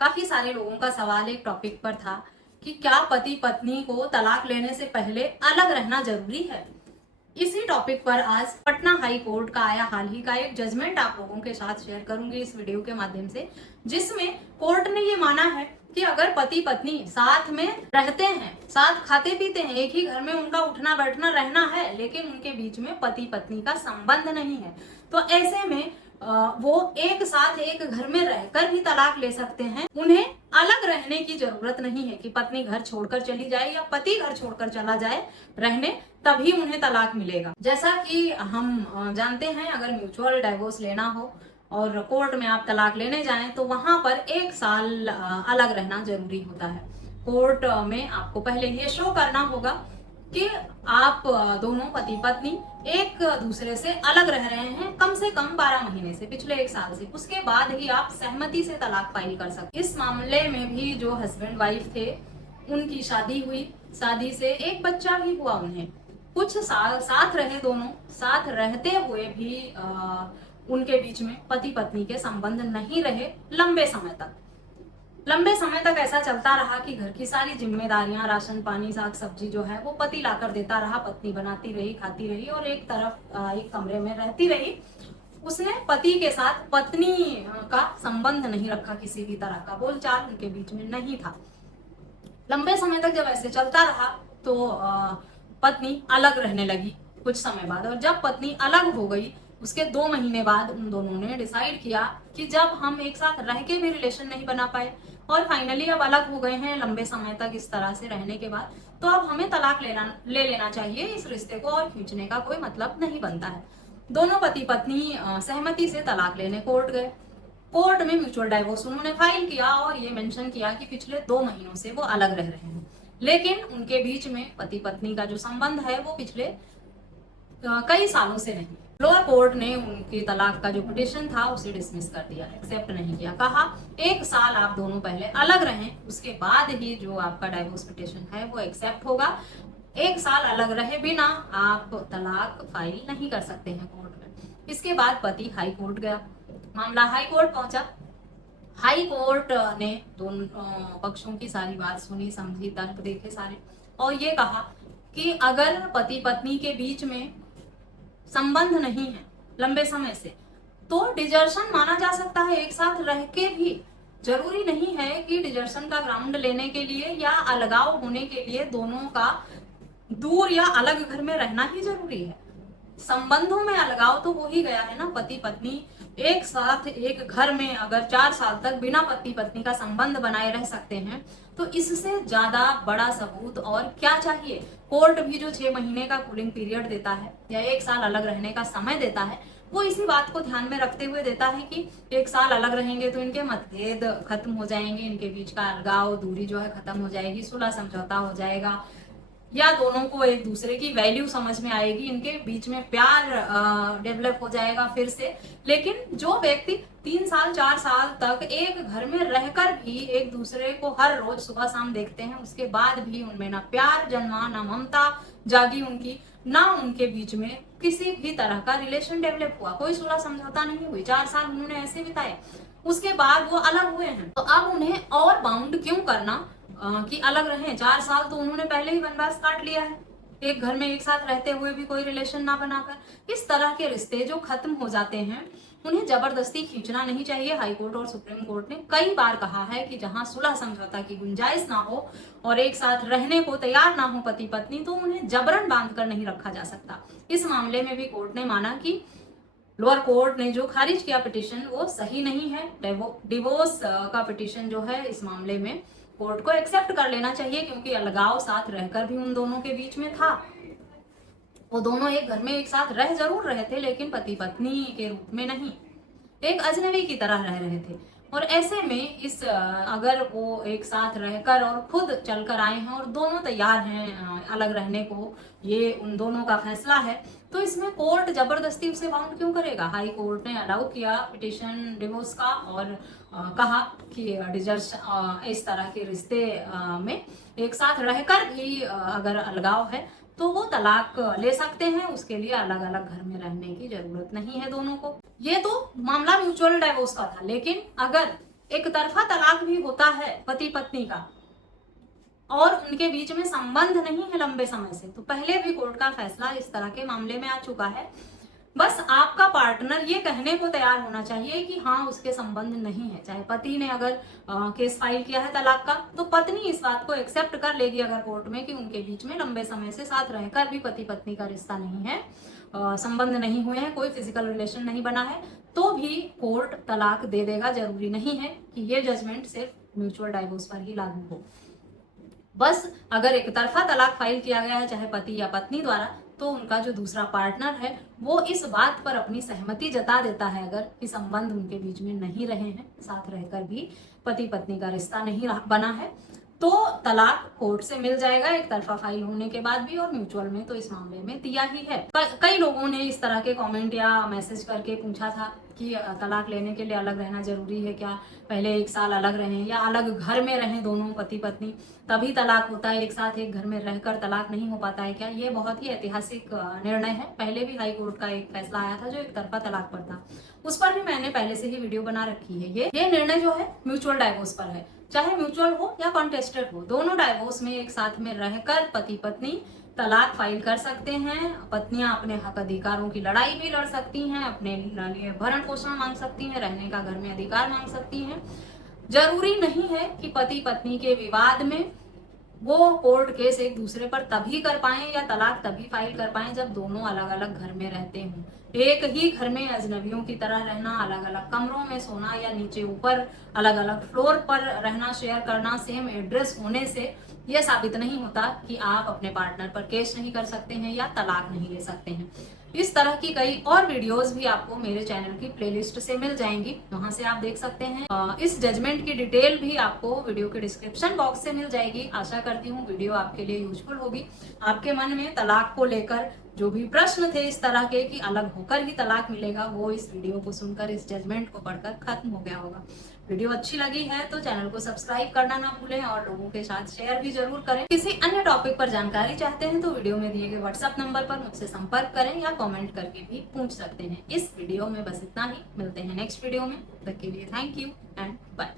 काफी सारे लोगों का सवाल एक टॉपिक पर था कि क्या पति पत्नी को तलाक लेने से पहले अलग रहना जरूरी है। इसी टॉपिक पर आज पटना हाई कोर्ट का आया हाल ही का एक जजमेंट आप लोगों के साथ शेयर करूंगी इस वीडियो के माध्यम से, जिसमें कोर्ट ने ये माना है कि अगर पति पत्नी साथ में रहते हैं, साथ खाते पीते हैं, एक ही घर में उनका उठना बैठना रहना है, लेकिन उनके बीच में पति पत्नी का संबंध नहीं है, तो ऐसे में वो एक साथ एक घर में रहकर भी तलाक ले सकते हैं। उन्हें अलग रहने की जरूरत नहीं है कि पत्नी घर छोड़कर चली जाए या पति घर छोड़कर चला जाए रहने, तभी उन्हें तलाक मिलेगा। जैसा कि हम जानते हैं, अगर म्यूचुअल डाइवोर्स लेना हो और कोर्ट में आप तलाक लेने जाएं तो वहां पर 1 साल अलग रहना जरूरी होता है। कोर्ट में आपको पहले ये शो करना होगा कि आप दोनों पति पत्नी एक दूसरे से अलग रह रहे हैं कम से कम 12 महीने से, पिछले 1 साल से। उसके बाद ही आप सहमति से तलाक फाइल कर सकते। इस मामले में भी जो हस्बैंड वाइफ थे उनकी शादी हुई, शादी से एक बच्चा भी हुआ उन्हें। कुछ साल साथ रहे, दोनों साथ रहते हुए भी उनके बीच में पति पत्नी के संबंध नहीं रहे लंबे समय तक। लंबे समय तक ऐसा चलता रहा कि घर की सारी जिम्मेदारियां, राशन पानी, साग सब्जी जो है वो पति लाकर देता रहा, पत्नी बनाती रही, खाती रही और एक तरफ एक कमरे में रहती रही। उसने पति के साथ पत्नी का संबंध नहीं रखा, किसी भी तरह का बोलचाल उनके बीच में नहीं था। लंबे समय तक जब ऐसे चलता रहा तो पत्नी अलग रहने लगी कुछ समय बाद, और जब पत्नी अलग हो गई उसके 2 महीने बाद उन दोनों ने डिसाइड किया कि जब हम एक साथ रह के भी रिलेशन नहीं बना पाए और फाइनली अब अलग हो गए हैं लंबे समय तक इस तरह से रहने के बाद, तो अब हमें तलाक ले लेना चाहिए। इस रिश्ते को और खींचने का कोई मतलब नहीं बनता है। दोनों पति पत्नी सहमति से तलाक लेने कोर्ट गए। कोर्ट में म्यूचुअल डाइवोर्स उन्होंने फाइल किया और ये मेंशन किया कि पिछले 2 महीनों से वो अलग रह रहे हैं, लेकिन उनके बीच में पति पत्नी का जो संबंध है वो पिछले कई सालों से नहीं। लोअर कोर्ट ने उनकी तलाक का जो पिटिशन था उसे डिसमिस कर दिया, एक्सेप्ट नहीं किया। कहा 1 साल आप दोनों पहले अलग रहें, उसके बाद ही जो आपका डाइवोर्स पिटिशन है वो एक्सेप्ट होगा। 1 साल अलग रहे बिना आप तलाक फाइल नहीं कर सकते हैं कोर्ट में। इसके बाद पति हाई कोर्ट गया, मामला हाई कोर्ट पहुंचा। हाई कोर्ट ने दोनों पक्षों की सारी बात सुनी, समझी, तर्क देखे सारे, और ये कहा कि अगर पति पत्नी के बीच में संबंध नहीं है लंबे समय से तो डिजर्शन माना जा सकता है। एक साथ रह के भी जरूरी नहीं है कि डिजर्शन का ग्राउंड लेने के लिए या अलगाव होने के लिए दोनों का दूर या अलग घर में रहना ही जरूरी है। संबंधों में अलगाव तो हो ही गया है ना। पति पत्नी एक साथ एक घर में अगर 4 साल तक बिना पति पत्नी का संबंध बनाए रह सकते हैं तो इससे ज्यादा बड़ा सबूत और क्या चाहिए। कोर्ट भी जो 6 महीने का कूलिंग पीरियड देता है या 1 साल अलग रहने का समय देता है वो इसी बात को ध्यान में रखते हुए देता है कि 1 साल अलग रहेंगे तो इनके मतभेद खत्म हो जाएंगे, इनके बीच का अलगाव दूरी जो है खत्म हो जाएगी, सुलह समझौता हो जाएगा, या दोनों को एक दूसरे की वैल्यू समझ में आएगी, इनके बीच में प्यार डेवलप हो जाएगा फिर से। लेकिन जो व्यक्ति 3 साल 4 साल तक एक घर में रहकर भी एक दूसरे को हर रोज सुबह शाम देखते हैं, उसके बाद भी उनमें ना प्यार जन्मा, ना ममता जागी उनकी, ना उनके बीच में किसी भी तरह का रिलेशन डेवलप हुआ, कोई सुलह समझौता नहीं हुई, 4 साल उन्होंने ऐसे बिताए, उसके बाद वो अलग हुए हैं, तो अब उन्हें और बाउंड क्यों करना कि अलग रहें। 4 साल तो उन्होंने पहले ही वनवास काट लिया है, एक घर में एक साथ रहते हुए भी कोई रिलेशन ना बनाकर। इस तरह के रिश्ते जो खत्म हो जाते हैं उन्हें जबरदस्ती खींचना नहीं चाहिए। हाईकोर्ट और सुप्रीम कोर्ट ने कई बार कहा है कि जहां सुलह समझौता की गुंजाइश ना हो और एक साथ रहने को तैयार ना हो पति पत्नी, तो उन्हें जबरन बांध कर नहीं रखा जा सकता। इस मामले में भी कोर्ट ने माना कि लोअर कोर्ट ने जो खारिज किया पिटिशन वो सही नहीं है। डिवोर्स का पिटिशन जो है इस मामले में कोर्ट को एक्सेप्ट कर लेना चाहिए, क्योंकि अलगाव साथ रहकर भी उन दोनों के बीच में था। वो दोनों एक घर में एक साथ रह जरूर रहे थे लेकिन पति पत्नी के रूप में नहीं, एक अजनबी की तरह रह रहे थे। और ऐसे में इस अगर वो एक साथ रहकर और खुद चलकर आए हैं और दोनों तैयार हैं अलग रहने को, ये उन दोनों का फैसला है, तो इसमें कोर्ट जबरदस्ती उसे बाउंड क्यों करेगा। हाई कोर्ट ने अलाउ किया पिटिशन डिवोर्स का और कहा कि डिजर्स इस तरह के रिश्ते में एक साथ रहकर भी अगर अलगाव है तो वो तलाक ले सकते हैं, उसके लिए अलग अलग घर में रहने की जरूरत नहीं है दोनों को। ये तो मामला म्यूचुअल डाइवोर्स का था, लेकिन अगर एक तरफा तलाक भी होता है पति पत्नी का और उनके बीच में संबंध नहीं है लंबे समय से, तो पहले भी कोर्ट का फैसला इस तरह के मामले में आ चुका है। बस आपका पार्टनर ये कहने को तैयार होना चाहिए कि हाँ उसके संबंध नहीं है। चाहे पति ने अगर केस फाइल किया है तलाक का, तो पत्नी इस बात को एक्सेप्ट कर लेगी अगर कोर्ट में कि उनके बीच में लंबे समय से साथ रहकर भी पति पत्नी का रिश्ता नहीं है, संबंध नहीं हुए हैं, कोई फिजिकल रिलेशन नहीं बना है, तो भी कोर्ट तलाक दे देगा। जरूरी नहीं है कि ये जजमेंट सिर्फ म्यूचुअल डाइवोर्स पर ही लागू हो। बस अगर एक तरफा तलाक फाइल किया गया है चाहे पति या पत्नी द्वारा, तो उनका जो दूसरा पार्टनर है वो इस बात पर अपनी सहमति जता देता है अगर कि संबंध उनके बीच में नहीं रहे हैं, साथ रहकर भी पति पत्नी का रिश्ता नहीं बना है, तो तलाक कोर्ट से मिल जाएगा एक तरफा फाइल होने के बाद भी। और म्यूचुअल में तो इस मामले में दिया ही है। कई लोगों ने इस तरह के कमेंट या मैसेज करके पूछा था कि तलाक लेने के लिए अलग रहना जरूरी है क्या, पहले 1 साल अलग रहें या अलग घर में रहें दोनों पति पत्नी तभी तलाक होता है, एक साथ एक घर में रहकर तलाक नहीं हो पाता है क्या। ये बहुत ही ऐतिहासिक निर्णय है। पहले भी हाई कोर्ट का एक फैसला आया था जो एक तरफा तलाक पर था, उस पर भी मैंने पहले से ही वीडियो बना रखी है। ये निर्णय जो है म्यूचुअल डाइवोर्स पर है, चाहे म्यूचुअल हो या कॉन्टेस्टेड हो, दोनों डाइवोर्स में एक साथ में रहकर पति पत्नी तलाक फाइल कर सकते हैं। पत्नियां अपने हक अधिकारों की लड़ाई भी लड़ सकती हैं, अपने लिए भरण पोषण मांग सकती हैं, रहने का घर में अधिकार मांग सकती हैं। जरूरी नहीं है कि पति पत्नी के विवाद में वो कोर्ट केस एक दूसरे पर तभी कर पाए या तलाक तभी फाइल कर पाए जब दोनों अलग अलग घर में रहते हों। एक ही घर में अजनबियों की तरह रहना, अलग अलग कमरों में सोना या नीचे ऊपर अलग अलग फ्लोर पर रहना, शेयर करना, सेम एड्रेस होने से यह साबित नहीं होता कि आप अपने पार्टनर पर केस नहीं कर सकते हैं या तलाक नहीं ले सकते हैं। इस तरह की कई और वीडियोस भी आपको मेरे चैनल की प्लेलिस्ट से मिल जाएंगी, वहां से आप देख सकते हैं। इस जजमेंट की डिटेल भी आपको वीडियो के डिस्क्रिप्शन बॉक्स से मिल जाएगी। आशा करती हूँ वीडियो आपके लिए यूजफुल होगी। आपके मन में तलाक को लेकर जो भी प्रश्न थे इस तरह के कि अलग होकर ही तलाक मिलेगा, वो इस वीडियो को सुनकर, इस जजमेंट को पढ़कर खत्म हो गया होगा। वीडियो अच्छी लगी है तो चैनल को सब्सक्राइब करना ना भूलें और लोगों के साथ शेयर भी जरूर करें। किसी अन्य टॉपिक पर जानकारी चाहते हैं तो वीडियो में दिए गए व्हाट्सएप नंबर पर मुझसे संपर्क करें या कमेंट करके भी पूछ सकते हैं। इस वीडियो में बस इतना ही, मिलते हैं नेक्स्ट वीडियो में। तब तक के लिए थैंक यू एंड बाय।